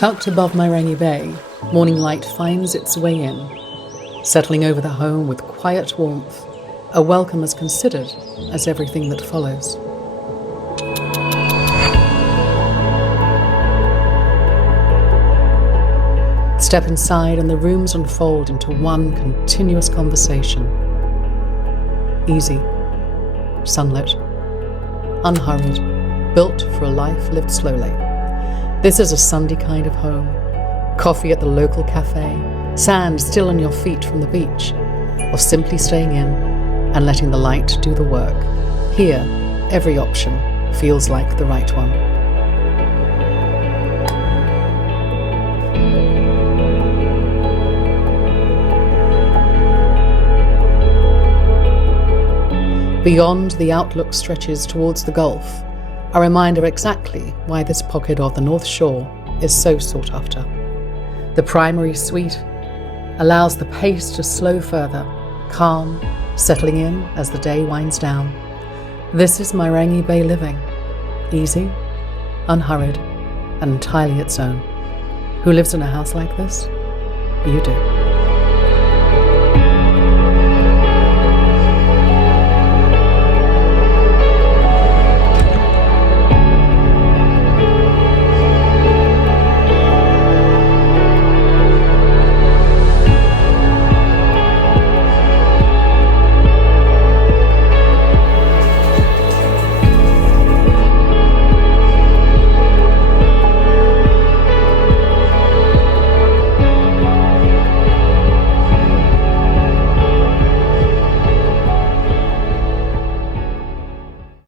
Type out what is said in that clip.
Tucked above Mairangi Bay, morning light finds its way in, settling over the home with quiet warmth, a welcome as considered as everything that follows. Step inside and the rooms unfold into one continuous conversation. Easy, sunlit, unhurried, built for a life lived slowly. This is a Sunday kind of home. Coffee at the local cafe, sand still on your feet from the beach, or simply staying in and letting the light do the work. Here, every option feels like the right one. Beyond, the outlook stretches towards the Gulf, a reminder exactly why this pocket of the North Shore is so sought after. The primary suite allows the pace to slow further, calm, settling in as the day winds down. This is Mairangi Bay living, easy, unhurried, and entirely its own. Who lives in a house like this? You do.